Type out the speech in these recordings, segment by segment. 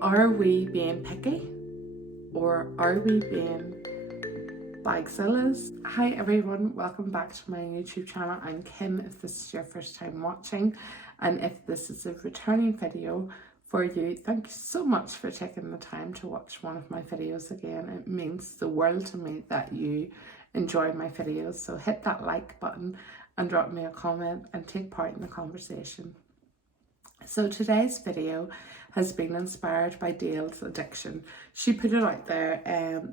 Are we being picky or are we being bagzillas? Hi everyone, welcome back to my YouTube channel. I'm Kim if this is your first time watching, and if this is a returning video for you, thank you so much for taking the time to watch one of my videos again. It means the world to me that you enjoy my videos, so hit that like button and drop me a comment and take part in the conversation. So today's video has been inspired by Dayle's addiction. She put it out there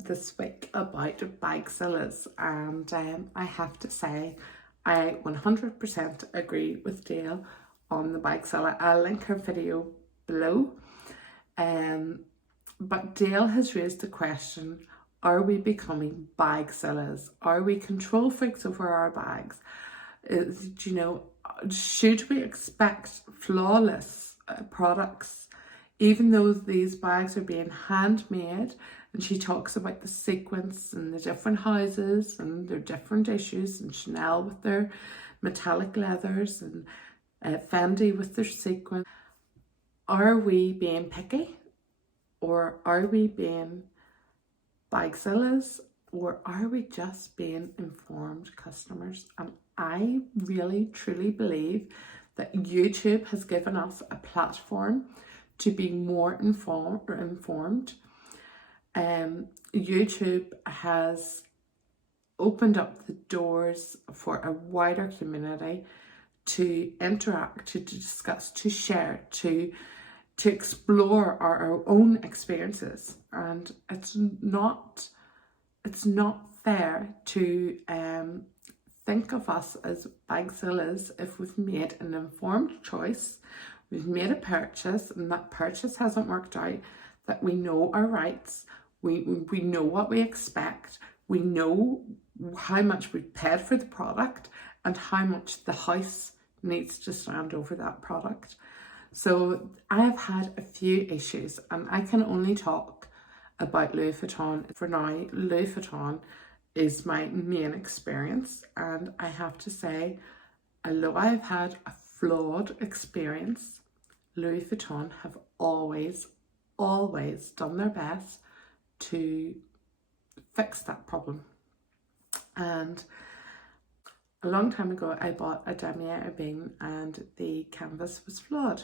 this week about bagzillas, and I have to say I 100% agree with Dayle on the bagzilla. I'll link her video below. But Dayle has raised the question, are we becoming bagzillas? Are we control freaks over our bags? Should we expect flawless products, even though these bags are being handmade? And she talks about the sequins and the different houses and their different issues, and Chanel with their metallic leathers, and Fendi with their sequins. Are we being picky, or are we being bagzillas, or are we just being informed customers? And I really truly believe that YouTube has given us a platform to be more informed. YouTube has opened up the doors for a wider community to interact, to discuss, to share, to explore our own experiences. And it's not fair to think of us as bagzillas if we've made an informed choice, we've made a purchase, and that purchase hasn't worked out, that we know our rights, we know what we expect, we know how much we've paid for the product and how much the house needs to stand over that product. So I've had a few issues, and I can only talk about Louis Vuitton for now. Louis Vuitton is my main experience, and I have to say, although I've had a flawed experience, Louis Vuitton have always done their best to fix that problem. And a long time ago, I bought a damier ebene and the canvas was flawed.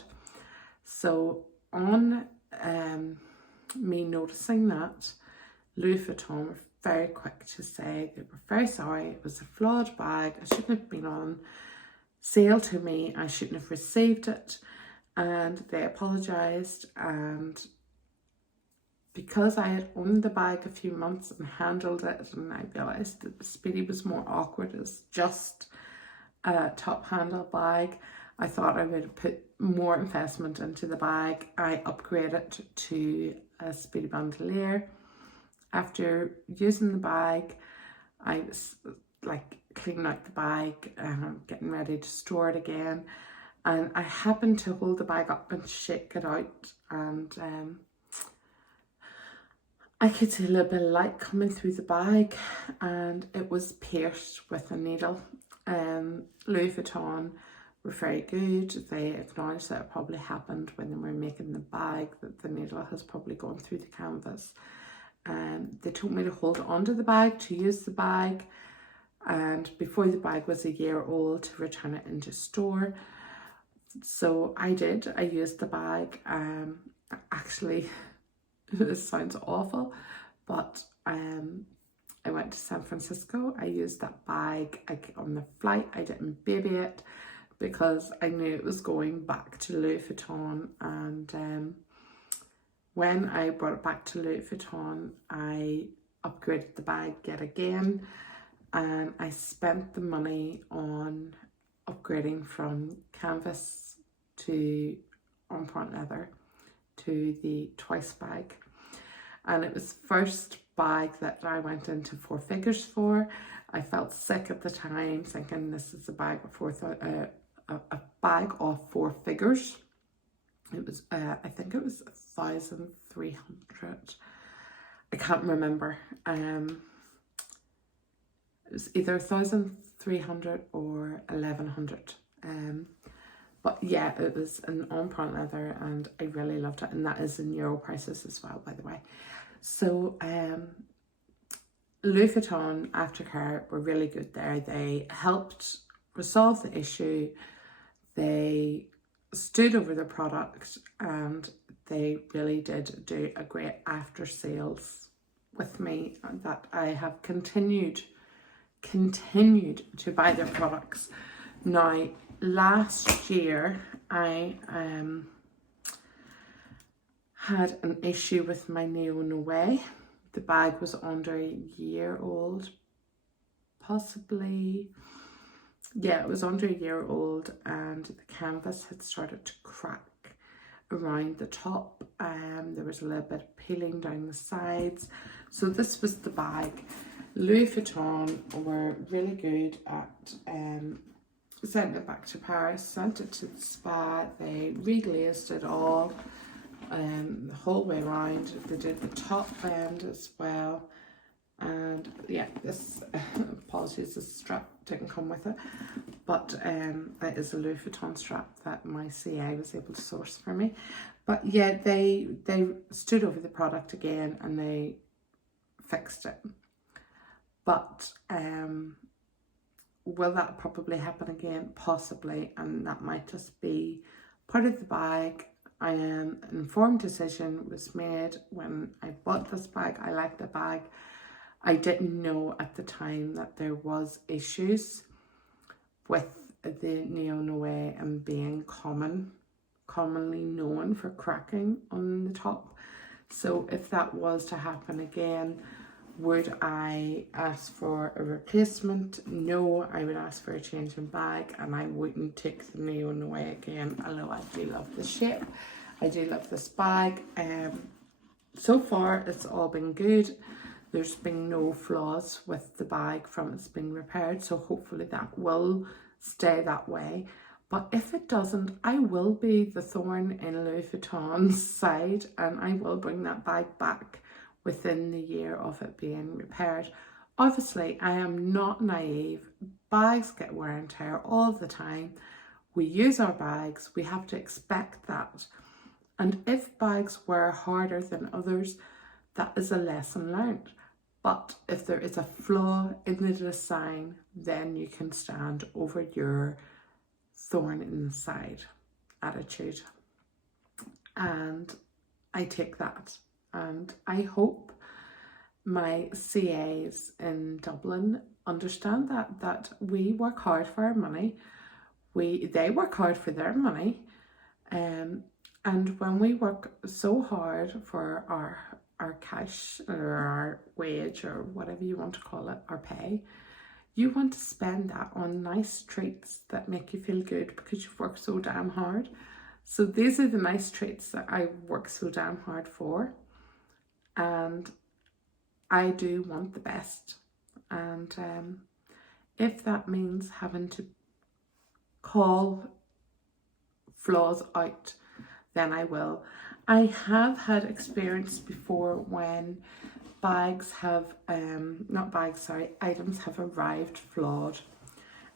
So on me noticing that, Louis Vuitton were very quick to say they were very sorry, it was a flawed bag, it shouldn't have been on sale to me, I shouldn't have received it, and they apologised. And because I had owned the bag a few months and handled it, and I realised that the Speedy was more awkward as just a top handle bag, I thought I would put more investment into the bag. I upgraded to a Speedy Bandouliere. After using the bag, I was like cleaning out the bag and getting ready to store it again, and I happened to hold the bag up and shake it out, and I could see a little bit of light coming through the bag, and it was pierced with a needle. Louis Vuitton were very good. They acknowledged that it probably happened when they were making the bag, that the needle has probably gone through the canvas. They told me to hold onto the bag, to use the bag, and before the bag was a year old, to return it into store. So I did. I used the bag. Actually, this sounds awful, but I went to San Francisco. I used that bag on the flight. I didn't baby it because I knew it was going back to Louis Vuitton, and when I brought it back to Louis Vuitton, I upgraded the bag yet again, and I spent the money on upgrading from canvas to on-point leather to the twice bag. And it was the first bag that I went into 4 figures for. I felt sick at the time, thinking this is a bag of 4 figures. It was, I think it was 1,300. I can't remember. It was either 1,300 or 1,100. But yeah, it was an on-point leather and I really loved it, and that is in euro prices as well, by the way. So Louis Vuitton Aftercare were really good there. They helped resolve the issue. They stood over the product and they really did do a great after sales with me, that I have continued to buy their products. Now, last year I had an issue with my Neo Noé. The bag was under a year old, possibly. Yeah, it was under a year old, and the canvas had started to crack around the top. There was a little bit of peeling down the sides. So this was the bag. Louis Vuitton were really good at sent it back to Paris, sent it to the spa. They reglazed it all the whole way around. They did the top end as well. And yeah, this apologies, this strap didn't come with it, but that is a Louis Vuitton strap that my CA was able to source for me. But yeah, they stood over the product again and they fixed it. But will that probably happen again? Possibly, and that might just be part of the bag. An informed decision was made when I bought this bag. I liked the bag. I didn't know at the time that there was issues with the Neo Noé and being commonly known for cracking on the top. So if that was to happen again, would I ask for a replacement? No, I would ask for a change in bag, and I wouldn't take the Neo Noé again, although I do love the shape. I do love this bag. So far it's all been good. There's been no flaws with the bag from it's being repaired, so hopefully that will stay that way. But if it doesn't, I will be the thorn in Louis Vuitton's side, and I will bring that bag back within the year of it being repaired. Obviously, I am not naive. Bags get wear and tear all the time. We use our bags, we have to expect that. And if bags wear harder than others, that is a lesson learned. But if there is a flaw in the design, then you can stand over your thorn in the side attitude. And I take that. And I hope my CAs in Dublin understand that we work hard for our money. They work hard for their money. And when we work so hard for our cash or our wage or whatever you want to call it, our pay, you want to spend that on nice treats that make you feel good because you've worked so damn hard. So these are the nice treats that I work so damn hard for, and I do want the best. And if that means having to call flaws out, then I will. I have had experience before when items have arrived flawed,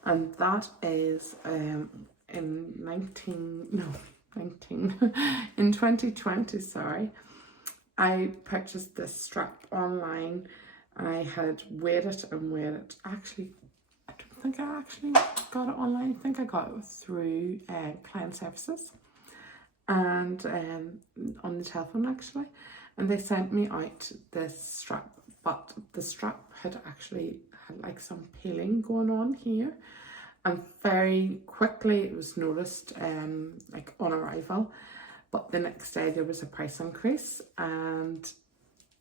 and that is in 2020, sorry. I purchased this strap online. I had waited and waited. Actually, I don't think I actually got it online. I think I got it through client services and on the telephone actually, and they sent me out this strap, but the strap had actually had like some peeling going on here, and very quickly it was noticed like on arrival. But the next day there was a price increase, and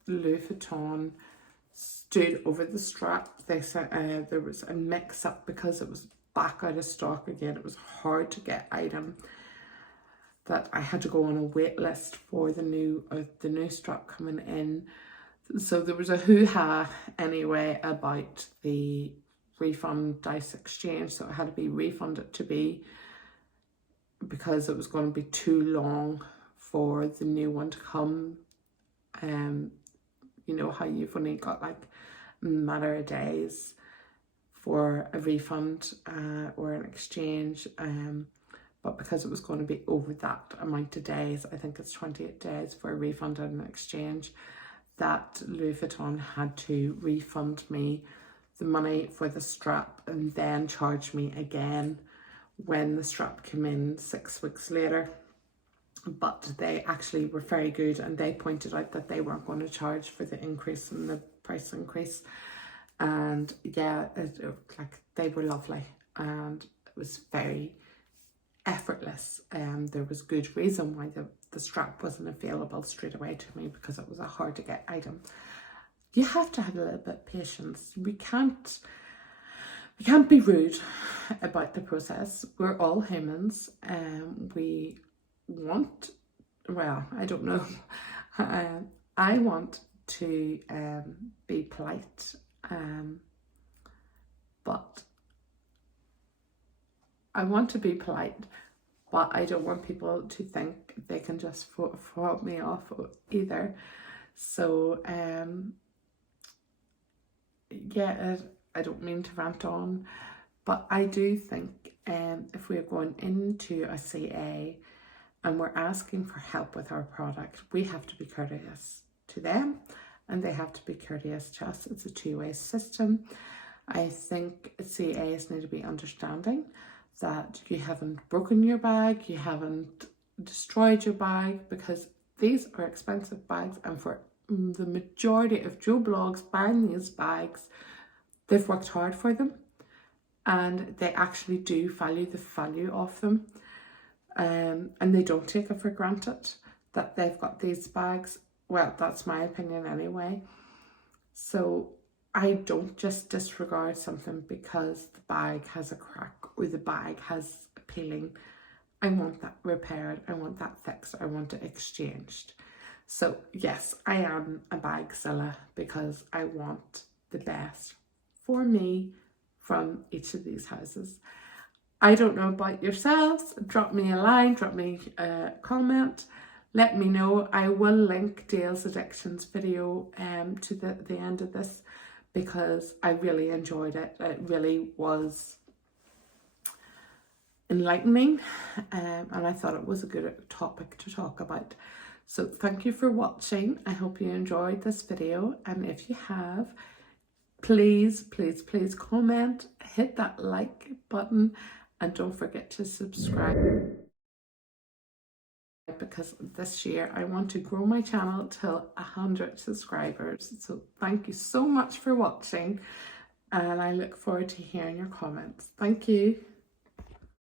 Louis Vuitton stood over the strap. They said there was a mix up because it was back out of stock again. It was hard to get item, that I had to go on a wait list for the new strap coming in. So there was a hoo-ha anyway about the refund dice exchange, so it had to be refunded because it was going to be too long for the new one to come. You know how you've only got like a matter of days for a refund or an exchange. but because it was going to be over that amount of days, I think it's 28 days for a refund and an exchange, that Louis Vuitton had to refund me the money for the strap and then charge me again when the strap came in 6 weeks later. But they actually were very good, and they pointed out that they weren't going to charge for the increase in the price increase. And yeah, like, they were lovely, and it was very effortless. There was good reason why the strap wasn't available straight away to me, because it was a hard to get item. You have to have a little bit of patience. We can't be rude about the process. We're all humans, and we want, well, I don't know, I want to be polite, but I want to be polite, but I don't want people to think they can just fob me off either. So yeah, I don't mean to rant on, but I do think if we're going into a CA and we're asking for help with our product, we have to be courteous to them, and they have to be courteous to us. It's a two-way system. I think CAs need to be understanding that you haven't broken your bag, you haven't destroyed your bag, because these are expensive bags, and for the majority of Joe Blogs buying these bags, they've worked hard for them, and they actually do value the value of them. And they don't take it for granted that they've got these bags. Well, that's my opinion anyway. So I don't just disregard something because the bag has a crack or the bag has a peeling. I want that repaired, I want that fixed, I want it exchanged. So yes, I am a bagzilla because I want the best for me from each of these houses. I don't know about yourselves. Drop me a line, drop me a comment, let me know. I will link Dayle's Addictions video to the end of this, because I really enjoyed it. It really was enlightening, and I thought it was a good topic to talk about. So thank you for watching. I hope you enjoyed this video, and if you have, please comment, hit that like button, and don't forget to subscribe, because this year I want to grow my channel till 100 subscribers. So thank you so much for watching, and I look forward to hearing your comments. Thank you.